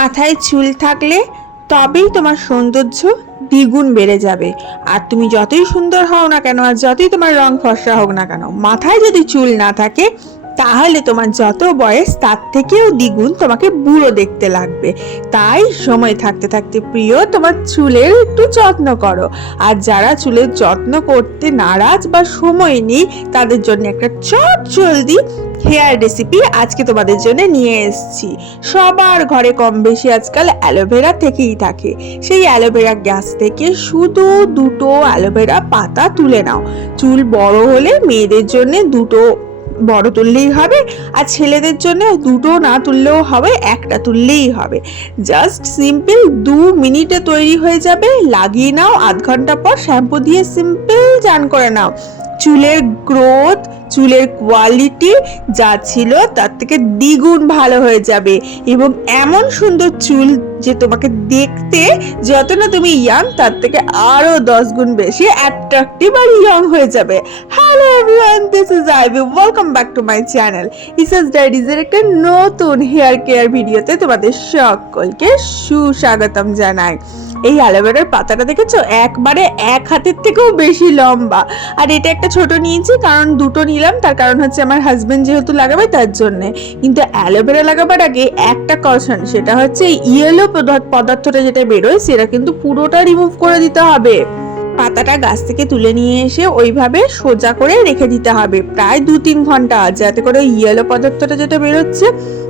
মাথায় চুল থাকলে তবেই তোমার সৌন্দর্য দ্বিগুণ বেড়ে যাবে। আর তুমি যতই সুন্দর হও না কেন, আর যতই তোমার রং ফর্সা হোক না কেন, মাথায় যদি চুল না থাকে তাহলে তোমার যত বয়স, তার থেকেও দ্বিগুণ তোমাকে বুড়ো দেখতে লাগবে। তাই সময় থাকতে থাকতে প্রিয়, তোমার চুলের একটু যত্ন করো। আর যারা চুলের যত্ন করতে নারাজ বা সময় নেই, তাদের জন্য একটা চট জলদি হেয়ার রেসিপি আজকে তোমাদের জন্য নিয়ে এসেছি। সবার ঘরে কম বেশি আজকাল অ্যালোভেরা থেকেই থাকে। সেই অ্যালোভেরা গ্যাস থেকে শুধু দুটো অ্যালোভেরা পাতা তুলে নাও। চুল বড় হলে মেয়েদের জন্য দুটো বড় তুললেই হবে আর ছেলেদের জন্য দুটো না তুললেও হবে, একটা তুললেই হবে। জাস্ট সিম্পল দু মিনিটে তৈরি হয়ে যাবে, লাগিয়ে নাও, আধ ঘণ্টা পর শ্যাম্পু দিয়ে সিম্পল চান করে নাও। চুলের গ্রোথ চুলের কোয়ালিটি যা ছিল তার থেকে দ্বিগুণ ভালো হয়ে যাবে। এবং এমন সুন্দর চুল যে তোমাকে দেখতে যত না তুমি ইয়াং তার থেকে আরও দশ গুণ বেশি অ্যাট্রাকটিভ আর ইয়ং হয়ে যাবে। Hello everyone this is Ivy welcome back to my channel ইসাস ডাইরিজের একটা নতুন হেয়ার কেয়ার ভিডিওতে তোমাদের সকলকে সুস্বাগতম জানাই। এই অ্যালোভেরার পাতাটা দেখেছ? একবারে এক হাতের থেকেও বেশি লম্বা। আর এটা একটা ছোট নিয়েছি, কারণ দুটো নিলাম তার কারণ হচ্ছে আমার হাজব্যান্ড যেহেতু লাগাবে তার জন্যে। কিন্তু অ্যালোভেরা লাগাবার আগে একটা কশন সেটা হচ্ছে ইয়েলো পদার্থটা যেটা বেরোয়, সেটা কিন্তু পুরোটা রিমুভ করে দিতে হবে। পাতাটা গাছ থেকে তুলে নিয়ে এসে ওইভাবে সোজা করে রেখে দিতে হবে। প্রায় দু তিন ঘণ্টা যাতে করে ইয়েলো পদার্থটা যেটা বেরোচ্ছে,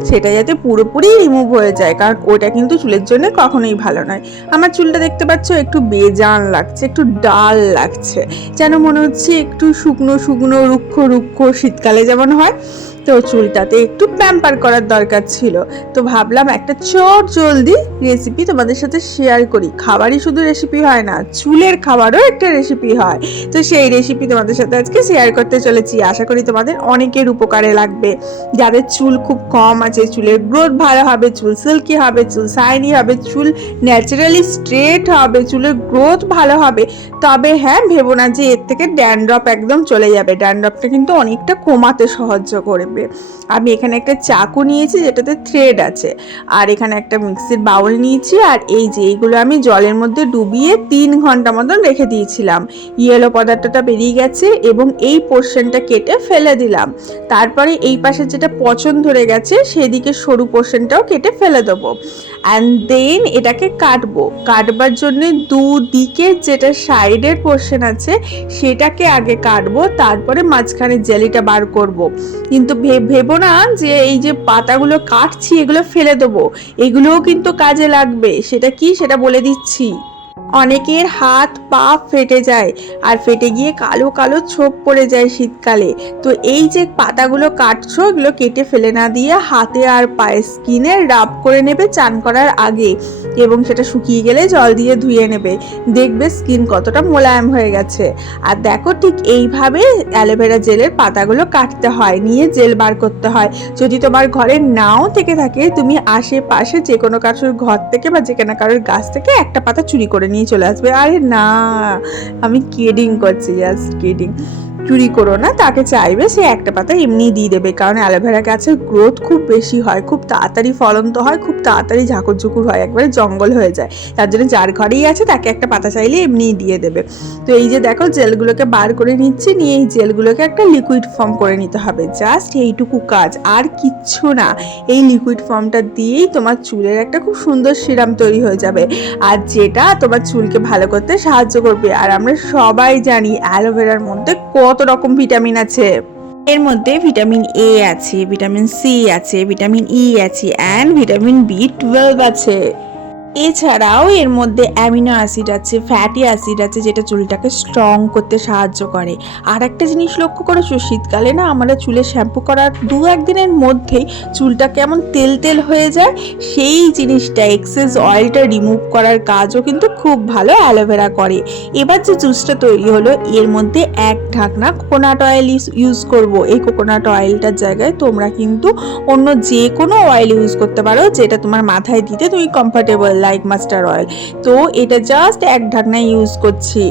সেটা যাতে পুরোপুরি রিমুভ হয়ে যায়। কারণ ওটা কিন্তু চুলের জন্য কখনোই ভালো নয়। আমার চুলটা দেখতে পাচ্ছ, একটু বেজান লাগছে, একটু ডাল লাগছে। যেন মনে হচ্ছে একটু শুকনো শুকনো, রুক্ষ রুক্ষ শীতকালে যেমন হয়, তো চুলটাতে একটু প্যাম্পার করার দরকার ছিল। তো ভাবলাম একটা চট জলদি রেসিপি তোমাদের সাথে শেয়ার করি। খাবারই শুধু রেসিপি হয় না, চুলের খাবারও একটা রেসিপি হয়। তো সেই রেসিপি তোমাদের সাথে আজকে শেয়ার করতে চলেছি। আশা করি তোমাদের অনেকের উপকারে লাগবে। যাদের চুল খুব কম আছে, চুলের গ্রোথ ভালো হবে, চুল সিল্কি হবে, চুল শাইনি হবে, চুল ন্যাচারালি স্ট্রেট হবে, চুলের গ্রোথ ভালো হবে, তবে হ্যাঁ ভেবো না যে এর থেকে ড্যান্ড্রপ একদম চলে যাবে। ড্যান্ড্রপটা কিন্তু অনেকটা কমাতে সাহায্য করবে। আমি এখানে একটা চাকু নিয়েছি, যেটাতে থ্রেড আছে। আর এখানে একটা মিক্সির বাউল নিয়েছি। আর এই যে, এইগুলো আমি জলের মধ্যে ডুবিয়ে তিন ঘণ্টা মতন রেখে দিয়েছিলাম। ইয়েলো পদার্থটা বেরিয়ে গেছে এবং এই পোর্শনটা কেটে ফেলে দিলাম। তারপরে এই পাশে যেটা পচন ধরে গেছে, সেদিকে সরু পোর্শনটাও কেটে ফেলে দেবো। অ্যান্ড দেন এটাকে কাটবো। কাটবার জন্য দুদিকে যেটা সাইডের পোর্শন আছে, সেটাকে আগে কাটবো, তারপরে মাঝখানে জেলিটা বার করব। কিন্তু ভেবো না যে এই যে পাতাগুলো কাটছি, এগুলো ফেলে দেবো। এগুলোও কিন্তু কাজে লাগবে। সেটা কি? সেটা বলে দিচ্ছি। অনেকের হাত পা ফেটে যায় আর ফেটে গিয়ে কালো কালো ছোপ পড়ে যায় শীতকালে। তো এই যে পাতাগুলো কাটছো, এগুলো কেটে ফেলে না দিয়ে হাতে আর পায়ে স্কিনে রাব করে নেবে চান করার আগে এবং সেটা শুকিয়ে গেলে জল দিয়ে ধুয়ে নেবে। দেখবে স্কিন কতটা মোলায়েম হয়ে গেছে। আর দেখো ঠিক এইভাবে অ্যালোভেরা জেলের পাতাগুলো কাটতে হয়, নিয়ে জেল বার করতে হয়। যদি তোমার ঘরে নাও থেকে থাকে, তুমি আশেপাশে যে কোনো কারোর ঘর থেকে বা যে কোনো কারোর গাছ থেকে একটা পাতা চুরি করে নিয়ে চলে আসবে। আরে না আমি কেডিং করছি জাস্ট কেডিং চুরি করো না, তাকে চাইবে সে একটা পাতা এমনি দিয়ে দেবে। কারণ অ্যালোভেরা গাছের গ্রোথ খুব বেশি হয়, খুব তাড়াতাড়ি ফলন্ত হয়, খুব তাড়াতাড়ি ঝাঁকুর ঝুকুর হয়, একবারে জঙ্গল হয়ে যায়। তার জন্য যার ঘরেই আছে, তাকে একটা পাতা চাইলে এমনিই দিয়ে দেবে। তো এই যে দেখো, জেলগুলোকে বার করে নিচ্ছি, নিয়ে এই জেলগুলোকে একটা লিকুইড ফর্ম করে নিতে হবে। জাস্ট এইটুকু কাজ, আর কিচ্ছু না। এই লিকুইড ফর্মটা দিয়েই তোমার চুলের একটা খুব সুন্দর সিরাম তৈরি হয়ে যাবে। আর যেটা তোমার চুলকে ভালো করতে সাহায্য করবে। আর আমরা সবাই জানি অ্যালোভেরার মধ্যে কত রকম ভিটামিন আছে? এর মধ্যে ভিটামিন এ আছে, ভিটামিন সি আছে, ভিটামিন ই আছে অ্যান্ড ভিটামিন বি টুয়েলভ আছে। এছাড়াও এর মধ্যে অ্যামিনো অ্যাসিড আছে, ফ্যাটি অ্যাসিড আছে, যেটা চুলটাকে স্ট্রং করতে সাহায্য করে। আর একটা জিনিস লক্ষ্য করেছ? শীতকালে না আমরা চুলে শ্যাম্পু করার দু একদিনের মধ্যেই চুলটা কেমন তেল তেল হয়ে যায়, সেই জিনিসটা এক্সেস অয়েলটা রিমুভ করার কাজও কিন্তু খুব ভালো অ্যালোভেরা করে। এবার যে জুসটা তৈরি হলো, এর মধ্যে এক ঢাকনা কোকোনাট অয়েল ইউজ করব। এই কোকোনাট অয়েলটার জায়গায় তোমরা কিন্তু অন্য যে কোনো অয়েল ইউজ করতে পারো, যেটা তোমার মাথায় দিতে তুমি কমফর্টেবল লাইক মাস্টার অয়েল তো এটা জাস্ট এক ঢাকনা ইউজ করছি।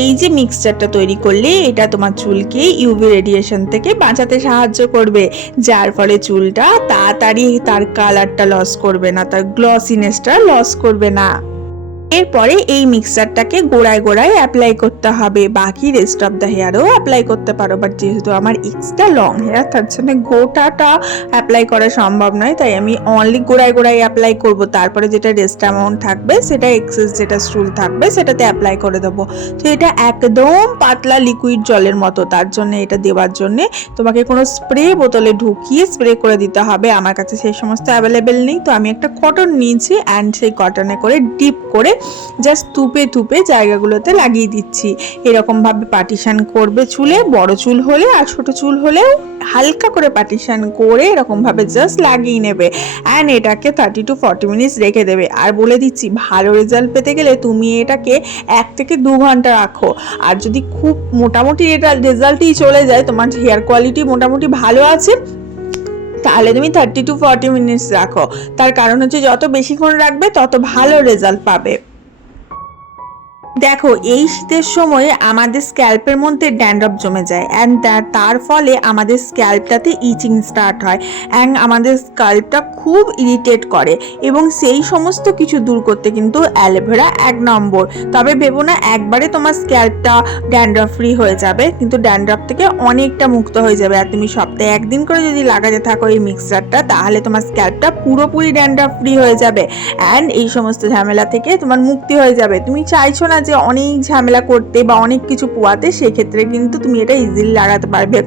এই যে মিক্সচারটা তৈরি করলে এটা তোমার চুলকে ইউভি রেডিয়েশন থেকে বাঁচাতে সাহায্য করবে। যার ফলে চুলটা তাড়াতাড়ি তার কালারটা লস করবে না, তার গ্লসিনেসটা লস করবে না। এরপরে এই মিক্সচারটাকে গোড়ায় গোড়ায় অ্যাপ্লাই করতে হবে। বাকি রেস্ট অফ দ্য হেয়ারও অ্যাপ্লাই করতে পারো। বাট যেহেতু আমার এক্সট্রা লং হেয়ার তার জন্য গোটাটা অ্যাপ্লাই করা সম্ভব নয়। তাই আমি অনলি গোড়ায় গোড়ায় অ্যাপ্লাই করব। তারপরে যেটা রেস্ট অ্যামাউন্ট থাকবে, সেটা এক্সেস যেটা স্টুল থাকবে, সেটাতে অ্যাপ্লাই করে দেবো। তো এটা একদম পাতলা লিকুইড জলের মতো। তার জন্য এটা দেওয়ার জন্যে তোমাকে কোনো স্প্রে বোতলে ঢুকিয়ে স্প্রে করে দিতে হবে। আমার কাছে সেই সমস্ত অ্যাভেলেবেল নেই। তো আমি একটা কটন নিয়েছি অ্যান্ড সেই কটনে করে ডিপ করে জাস্ট তুপে তুপে জায়গাগুলোতে লাগিয়ে দিচ্ছি। এরকমভাবে পার্টিশান করবে চুলে, বড় চুল হলে আর ছোট চুল হলেও হালকা করে পার্টিশান করে এরকমভাবে জাস্ট লাগিয়ে নেবে। অ্যান্ড এটাকে থার্টি টু ফর্টি মিনিটস রেখে দেবে। আর বলে দিচ্ছি, ভালো রেজাল্ট পেতে গেলে তুমি এটাকে এক থেকে দু ঘণ্টা রাখো। আর যদি খুব মোটামুটি এটা রেজাল্টই চলে যায়, তোমার হেয়ার কোয়ালিটি মোটামুটি ভালো আছে, তাহলে তুমি থার্টি টু ফর্টি মিনিটস রাখো। তার কারণ হচ্ছে, যত বেশিক্ষণ রাখবে, তত ভালো রেজাল্ট পাবে। দেখো, এই শীতের সময় আমাদের স্ক্যাল্পের মধ্যে ড্যান্ড্রফ জমে যায় অ্যান্ড তার ফলে আমাদের স্ক্যাল্পটাতে ইচিং স্টার্ট হয় অ্যান্ড আমাদের স্ক্যাল্পটা খুব ইরিটেট করে এবং সেই সমস্ত কিছু দূর করতে কিন্তু অ্যালোভেরা এক নম্বর। তবে ভেবো না, একবারে তোমার স্ক্যাল্পটা ড্যান্ড্রফ ফ্রি হয়ে যাবে, কিন্তু ড্যান্ড্রফ থেকে অনেকটা মুক্ত হয়ে যাবে আর তুমি সপ্তাহে একদিন করে যদি লাগাতে থাকো এই মিক্সচারটা তাহলে তোমার স্ক্যাল্পটা পুরোপুরি ড্যান্ড্রফ ফ্রি হয়ে যাবে অ্যান্ড এই সমস্ত ঝামেলা থেকে তোমার মুক্তি হয়ে যাবে। তুমি চাইছো না যে অনেক ঝামেলা করতে বা অনেক কিছু পোয়াতে সেক্ষেত্রে কিন্তু তুমি এটা ইজিলি লাগাতে পারবে।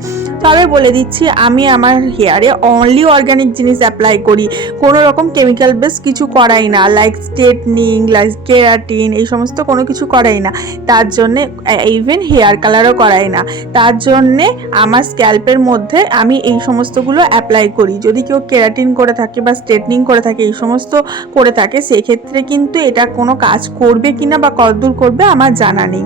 তবে বলে দিচ্ছি, আমি আমার হেয়ারে অনলি অর্গ্যানিক জিনিস অ্যাপ্লাই করি। কোনো রকম কেমিক্যাল বেস কিছু করাই না লাইক স্ট্রেটনিং লাইক কেরাটিন এই সমস্ত কোনো কিছু করাই না। তার জন্যে ইভেন হেয়ার কালারও করাই না। তার জন্যে আমার স্ক্যাল্পের মধ্যে আমি এই সমস্তগুলো অ্যাপ্লাই করি। যদি কেউ কেরাটিন করে থাকে বা স্ট্রেটনিং করে থাকে, এই সমস্ত করে থাকে, সেক্ষেত্রে কিন্তু এটা কোনো কাজ করবে কিনা বা কতদূর করবে আমার জানা নেই।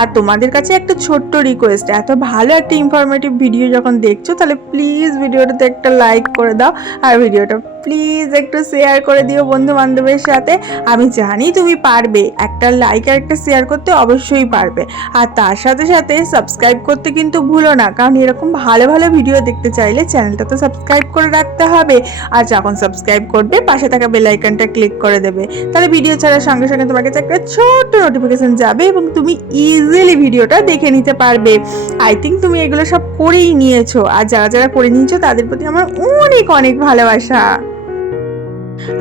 আর তোমাদের কাছে একটা ছোট্ট রিকোয়েস্ট এত ভালো একটা ইনফরমেটিভ ভিডিও যখন দেখছ, তাহলে প্লিজ ভিডিওটাতে একটা লাইক করে দাও, আর ভিডিওটা প্লিজ একটু শেয়ার করে দিও বন্ধু বান্ধবের সাথে। আমি জানি তুমি পারবে, একটা লাইক আর একটা শেয়ার করতে অবশ্যই পারবে। আর তার সাথে সাথে সাবস্ক্রাইব করতে কিন্তু ভুলো না, কারণ এরকম ভালো ভালো ভিডিও দেখতে চাইলে চ্যানেলটা তো সাবস্ক্রাইব করে রাখতে হবে। আর যখন সাবস্ক্রাইব করবে, পাশে থাকা বেল আইকনটা ক্লিক করে দেবে। তাহলে ভিডিও ছাড়ার সঙ্গে সঙ্গে তোমার কাছে একটা ছোট্ট নোটিফিকেশান যাবে এবং তুমি ইজিলি ভিডিওটা দেখে নিতে পারবে। আই থিঙ্ক তুমি এগুলো সব করেই নিয়েছো। আর যারা যারা করে নিয়েছো, তাদের প্রতি আমার অনেক অনেক ভালোবাসা।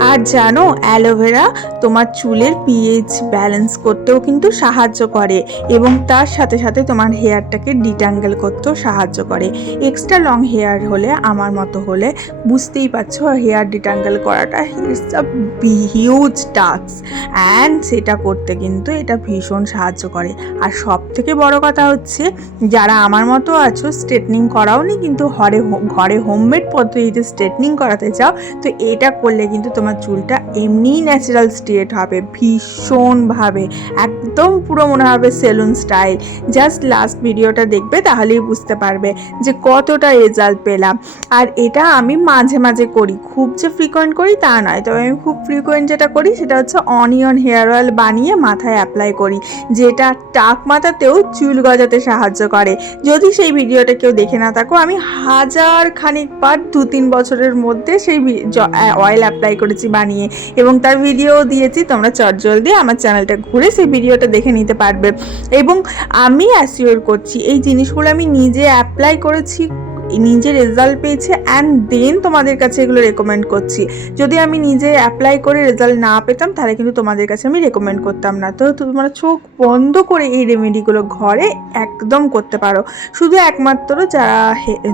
আর জানো অ্যালোভেরা তোমার চুলের পিএইচ ব্যালেন্স করতেও কিন্তু সাহায্য করে এবং তার সাথে সাথে তোমার হেয়ারটাকে ডিট্যাঙ্গেল করতেও সাহায্য করে। এক্সট্রা লং হেয়ার হলে, আমার মতো হলে, বুঝতেই পারছ হেয়ার ডিট্যাঙ্গেল করাটা it's a huge task and সেটা করতে কিন্তু এটা ভীষণ সাহায্য করে। আর সব থেকে বড় কথা হচ্ছে, যারা আমার মতো আছো স্ট্রেটনিং করাও নি কিন্তু ঘরে ঘরে হোমমেড পদ্ধতিতে স্ট্রেটনিং করাতে চাও, তো এটা করলে কিন্তু তোমার চুলটা এমনিই ন্যাচারাল স্ট্রেট হবে, ভীষণভাবে, একদম পুরো মনে হবে সেলুন স্টাইল জাস্ট লাস্ট ভিডিওটা দেখবে, তাহলেই বুঝতে পারবে যে কতটা রেজাল্ট পেলাম। আর এটা আমি মাঝে মাঝে করি, খুব যে ফ্রিকোয়েন্ট করি তা নয়, তবে আমি খুব ফ্রিকোয়েন্ট যেটা করি সেটা হচ্ছে অনিয়ন হেয়ার অয়েল বানিয়ে মাথায় অ্যাপ্লাই করি, যেটা টাক মাথাতেও চুল গজাতে সাহায্য করে। যদি সেই ভিডিওটা কেউ দেখে না থাকো, আমি হাজার খানিক বার দু তিন বছরের মধ্যে সেই অয়েল অ্যাপ্লাই করেছি, বানিয়ে। এবং তার ভিডিও দিয়েছি, তোমরা চট চটজলদি আমার চ্যানেলটা ঘুরে সেই ভিডিওটা দেখে নিতে পারবে। এবং আমি অ্যাসিওর করছি, এই জিনিসগুলো আমি নিজে অ্যাপ্লাই করেছি নিজে রেজাল্ট পেয়েছে অ্যান্ড দেন তোমাদের কাছে এগুলো রেকমেন্ড করছি। যদি আমি নিজে অ্যাপ্লাই করে রেজাল্ট না পেতাম, তাহলে কিন্তু তোমাদের কাছে আমি রেকমেন্ড করতাম না। তো তোমরা চোখ বন্ধ করে এই রেমেডিগুলো ঘরে একদম করতে পারো। শুধু একমাত্র যারা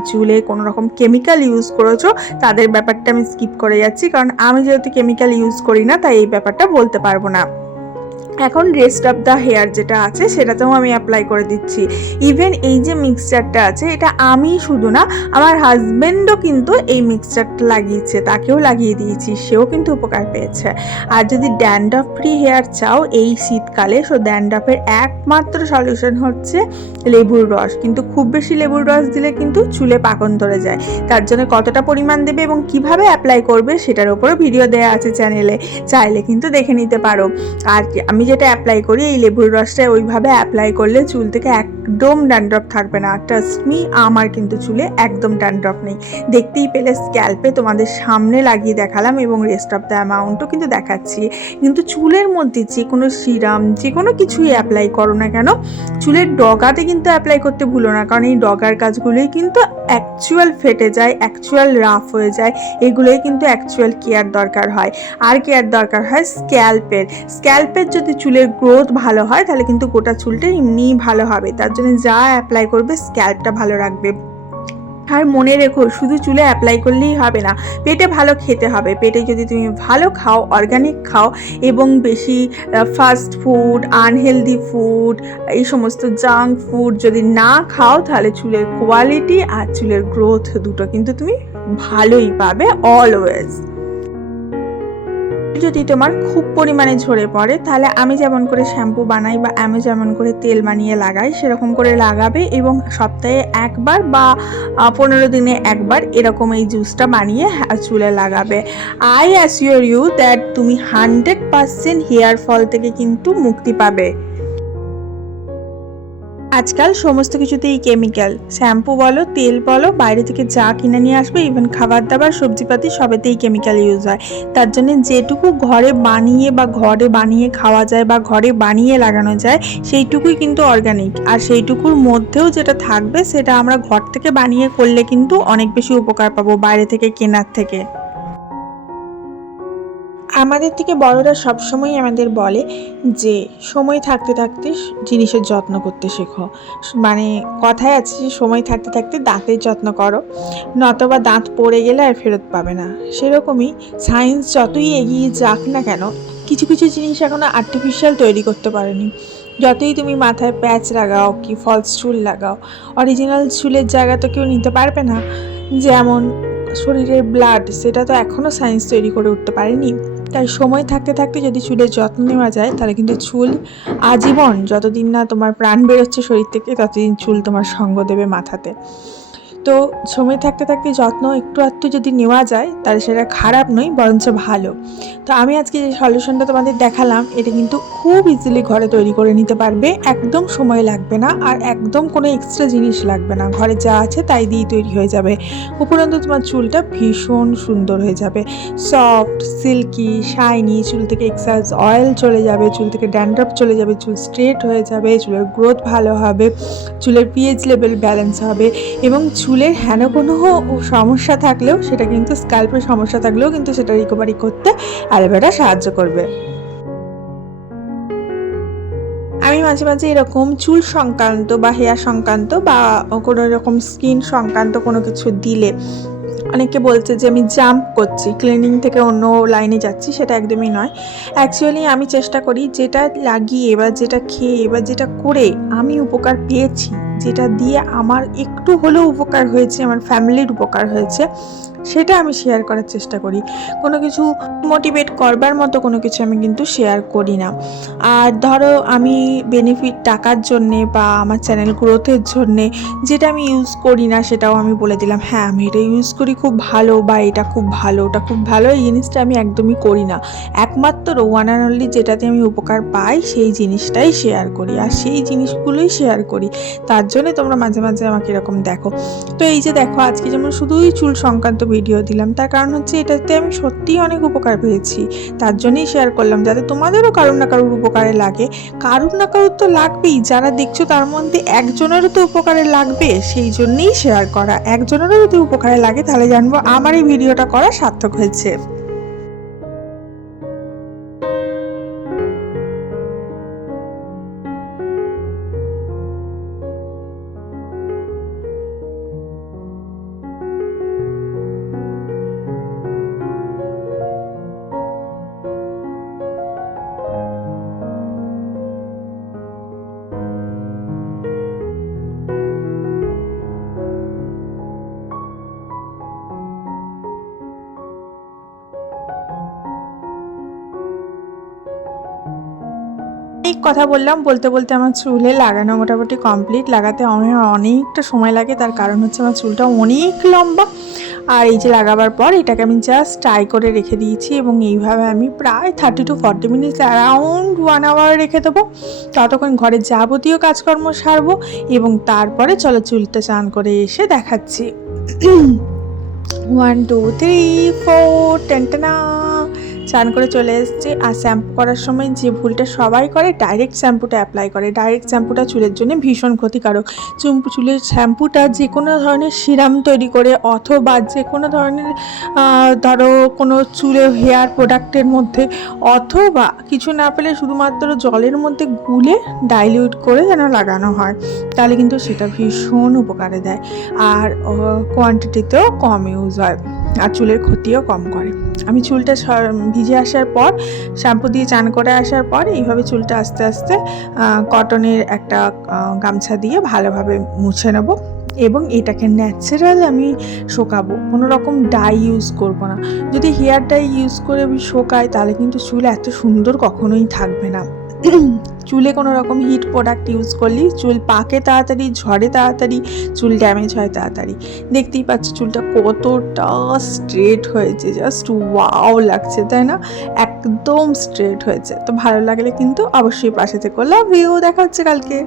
চুলে কোনো রকম কেমিক্যাল ইউজ করেছ, তাদের ব্যাপারটা আমি স্কিপ করে যাচ্ছি। কারণ আমি যেহেতু কেমিক্যাল ইউজ করি না, তাই এই ব্যাপারটা বলতে পারব না। এখন রেস্ট অফ দ্য হেয়ার যেটা আছে, সেটাতেও আমি অ্যাপ্লাই করে দিচ্ছি। ইভেন এই যে মিক্সচারটা আছে, এটা আমি শুধু না, আমার হাজবেন্ডও কিন্তু এই মিক্সচারটা লাগিয়েছে, তাকেও লাগিয়ে দিয়েছি, সেও কিন্তু উপকার পেয়েছে। আর যদি ড্যান্ড্রফ ফ্রি হেয়ার চাও, এই শীতকালে সো ড্যান্ড্রফের একমাত্র সলিউশন হচ্ছে লেবুর রস। কিন্তু খুব বেশি লেবুর রস দিলে কিন্তু চুলে পাকন ধরে যায়। তার জন্য কতটা পরিমাণ দেবে এবং কীভাবে অ্যাপ্লাই করবে, সেটার উপরও ভিডিও দেওয়া আছে চ্যানেলে চাইলে কিন্তু দেখে নিতে পারো। আর আমি আমি যেটা অ্যাপ্লাই করি, এই লেবুর রসটা ওইভাবে অ্যাপ্লাই করলে চুল থেকে একদম ড্যান্ড্রফ থাকবে না। ট্রাস্ট মি আমার কিন্তু চুলে একদম ড্যান্ড্রফ নেই। দেখতেই পেলে স্ক্যাল্পে তোমাদের সামনে লাগিয়ে দেখালাম এবং রেস্ট অফ দ্য অ্যামাউন্টও কিন্তু দেখাচ্ছি। কিন্তু চুলের মধ্যে যে কোনো সিরাম যে কোনো কিছুই অ্যাপ্লাই করো না কেন, চুলের ডগাতে কিন্তু অ্যাপ্লাই করতে ভুলো না। কারণ এই ডগার কাজগুলোই কিন্তু অ্যাকচুয়াল ফেটে যায় অ্যাকচুয়াল রাফ হয়ে যায়। এগুলোই কিন্তু অ্যাকচুয়াল কেয়ার দরকার হয়। আর কেয়ার দরকার হয় স্ক্যাল্পের স্ক্যাল্পের যদি চুলের গ্রোথ ভালো হয়, তাহলে কিন্তু গোটা চুলটা এমনিই ভালো হবে। তার জন্য যা অ্যাপ্লাই করবে স্ক্যাল্পটা ভালো রাখবে। আর মনে রেখো, শুধু চুলে অ্যাপ্লাই করলেই হবে না, পেটে ভালো খেতে হবে। পেটে যদি তুমি ভালো খাও অর্গানিক খাও, এবং বেশি ফাস্ট ফুড আনহেলদি ফুড এই সমস্ত জাঙ্ক ফুড যদি না খাও, তাহলে চুলের কোয়ালিটি আর চুলের গ্রোথ দুটো কিন্তু তুমি ভালোই পাবে অলওয়েজ যদি তোমার খুব পরিমাণে ঝরে পড়ে, তাহলে আমি যেমন করে শ্যাম্পু বানাই বা আমি যেমন করে তেল বানিয়ে লাগাই, সেরকম করে লাগাবে এবং সপ্তাহে একবার বা পনেরো দিনে একবার এরকম এই জুসটা বানিয়ে চুলে লাগাবে। আই অ্যাসিওর ইউ দ্যাট তুমি হান্ড্রেড পারসেন্ট হেয়ার ফল থেকে কিন্তু মুক্তি পাবে। আজকাল সমস্ত কিছুতেই কেমিক্যাল শ্যাম্পু বলো, তেল বলো, বাইরে থেকে যা কিনে নিয়ে আসবে ইভেন খাবার দাবার সবজিপাতি সবেতেই কেমিক্যাল ইউজ হয়। তার জন্য যেটুকু ঘরে বানিয়ে বা ঘরে বানিয়ে খাওয়া যায় বা ঘরে বানিয়ে লাগানো যায়, সেইটুকুই কিন্তু অর্গানিক আর সেইটুকুর মধ্যেও যেটা থাকবে, সেটা আমরা ঘর থেকে বানিয়ে করলে কিন্তু অনেক বেশি উপকার পাবো বাইরে থেকে কেনার থেকে। আমাদের থেকে বড়রা সবসময় আমাদের বলে যে, সময় থাকতে থাকতে জিনিসের যত্ন করতে শেখো। মানে কথায় আছে যে, সময় থাকতে থাকতে দাঁতের যত্ন করো। নতবা দাঁত পড়ে গেলে আর ফেরত পাবে না। সেরকমই সায়েন্স যতই এগিয়ে যাক না কেন, কিছু কিছু জিনিস এখনও আর্টিফিশিয়াল তৈরি করতে পারেনি। যতই তুমি মাথায় প্যাচ লাগাও কি ফলস চুল লাগাও অরিজিনাল চুলের জায়গা তো কেউ নিতে পারবে না। যেমন শরীরের ব্লাড সেটা তো এখনও সায়েন্স তৈরি করে উঠতে পারেনি। তাই সময় থাকতে থাকতে যদি চুলের যত্ন নেওয়া যায়, তাহলে কিন্তু চুল আজীবন যতদিন না তোমার প্রাণ বেরোচ্ছে শরীর থেকে, ততদিন চুল তোমার সঙ্গ দেবে মাথাতে। তো সময় থাকতে থাকতে যত্ন একটু আধটু যদি নেওয়া যায়, তাহলে সেটা খারাপ নয়, বরঞ্চ ভালো। তো আমি আজকে যে সলিউশনটা তোমাদের দেখালাম, এটা কিন্তু খুব ইজিলি ঘরে তৈরি করে নিতে পারবে। একদম সময় লাগবে না আর একদম কোনো এক্সট্রা জিনিস লাগবে না। ঘরে যা আছে তাই দিয়েই তৈরি হয়ে যাবে। উপরন্তু তোমার চুলটা ভীষণ সুন্দর হয়ে যাবে। সফট সিল্কি শাইনি চুল থেকে এক্সাইজ অয়েল চলে যাবে, চুল থেকে ড্যান্ড্রফ চলে যাবে, চুল স্ট্রেট হয়ে যাবে, চুলের গ্রোথ ভালো হবে, চুলের পিএইচ লেভেল ব্যালেন্স হবে এবং চুলের হেন কোনো সমস্যা থাকলেও সেটা কিন্তু স্ক্যাল্পের সমস্যা থাকলেও কিন্তু সেটা রিকভারি করতে অ্যালোভেরা সাহায্য করবে। আমি মাঝে মাঝে এরকম চুল সংক্রান্ত বা হেয়ার সংক্রান্ত বা কোনো রকম স্কিন সংক্রান্ত কোনো কিছু দিলে অনেকে বলছে যে আমি জাম্প করছি ক্লিনিং থেকে অন্য লাইনে যাচ্ছি, সেটা একদমই নয়। অ্যাকচুয়ালি আমি চেষ্টা করি যেটা লাগিয়ে বা যেটা খেয়ে বা যেটা করে আমি উপকার পেয়েছি। যেটা দিয়ে আমার একটু হলেও উপকার হয়েছে, আমার ফ্যামিলির উপকার হয়েছে, সেটা আমি শেয়ার করার চেষ্টা করি। কোনো কিছু মোটিভেট করবার মতো কোনো কিছু আমি কিন্তু শেয়ার করি না। আর ধরো আমি বেনিফিট টাকার জন্যে বা আমার চ্যানেল গ্রোথের জন্যে যেটা আমি ইউজ করি না, সেটাও আমি বলে দিলাম হ্যাঁ আমি এটা ইউজ করি, খুব ভালো বা এটা খুব ভালো, ওটা খুব ভালো, এই জিনিসটা আমি একদমই করি না। একমাত্র ওয়ান অ্যান্ড অনলি যেটাতে আমি উপকার পাই, সেই জিনিসটাই শেয়ার করি। আর সেই জিনিসগুলোই শেয়ার করি, তার জন্য তোমরা মাঝে মাঝে আমাকে এরকম দেখো। তো এই যে দেখো, আজকে যেমন শুধুই চুল সংক্রান্ত ভিডিও দিলাম, তার কারণ হচ্ছে এটাতে আমি সত্যিই অনেক উপকার পেয়েছি। তার জন্যই শেয়ার করলাম, যাতে তোমাদেরও কারোর না কারোর উপকারে লাগে। কারোর না কারোর তো লাগবেই, যারা দেখছ তার মধ্যে একজনেরও তো উপকারে লাগবে, সেই জন্যেই শেয়ার করা। একজনেরও যদি উপকারে লাগে, তাহলে জানব আমার এই ভিডিওটা করা সার্থক হয়েছে। কথা বললাম, বলতে বলতে আমার চুলে লাগানো মোটামুটি কমপ্লিট লাগাতে আমার অনেকটা সময় লাগে, তার কারণ হচ্ছে আমার চুলটা অনেক লম্বা। আর এই যে লাগাবার পর এটাকে আমি জাস্ট টাই করে রেখে দিয়েছি এবং এইভাবে আমি প্রায় thirty to forty minutes around one hour রেখে দেবো। ততক্ষণ ঘরের যাবতীয় কাজকর্ম সারবো এবং তারপরে চলো চুলটা চান করে এসে দেখাচ্ছি। ওয়ান টু থ্রি ফোর টেন্টানা চান করে চলে এসেছে। আর শ্যাম্পু করার সময় যে ভুলটা সবাই করে ডাইরেক্ট শ্যাম্পুটা অ্যাপ্লাই করে। ডাইরেক্ট শ্যাম্পুটা চুলের জন্য ভীষণ ক্ষতিকারক। চুলের শ্যাম্পুটা যে কোনো ধরনের সিরাম তৈরি করে, অথবা যে কোনো ধরনের ধরো কোনো চুলে হেয়ার প্রোডাক্টের মধ্যে, অথবা কিছু না পেলে শুধুমাত্র জলের মধ্যে গুলে ডাইলিউট করে যেন লাগানো হয়, তাহলে কিন্তু সেটা ভীষণ উপকারে দেয়। আর কোয়ান্টিটিতেও কম ইউজ হয়। আর চুলের ক্ষতিও কম করে। আমি চুলটা ভিজে আসার পর, শ্যাম্পু দিয়ে চান করে আসার পর, এইভাবে চুলটা আস্তে আস্তে কটনের একটা গামছা দিয়ে ভালোভাবে মুছে নেব এবং এটাকে ন্যাচারাল আমি শোকাবো। কোনো রকম ডাই ইউজ করব না। যদি হেয়ার ডাই ইউজ করে আমি শোকাই, তাহলে কিন্তু চুল এত সুন্দর কখনোই থাকবে না। চুলে কোনো রকম হিট প্রোডাক্ট ইউজ করলে, চুল পাকে তাড়াতাড়ি, ঝরে তাড়াতাড়ি, চুল ড্যামেজ হয় তাড়াতাড়ি। দেখতেই পাচ্ছ চুলটা কতটা স্ট্রেট হয়েছে জাস্ট ওয়াও লাগছে, তাই না? একদম স্ট্রেট হয়েছে। তো ভালো লাগলে কিন্তু অবশ্যই পাশে থেকে লাভ ইউ দেখা হচ্ছে কালকে।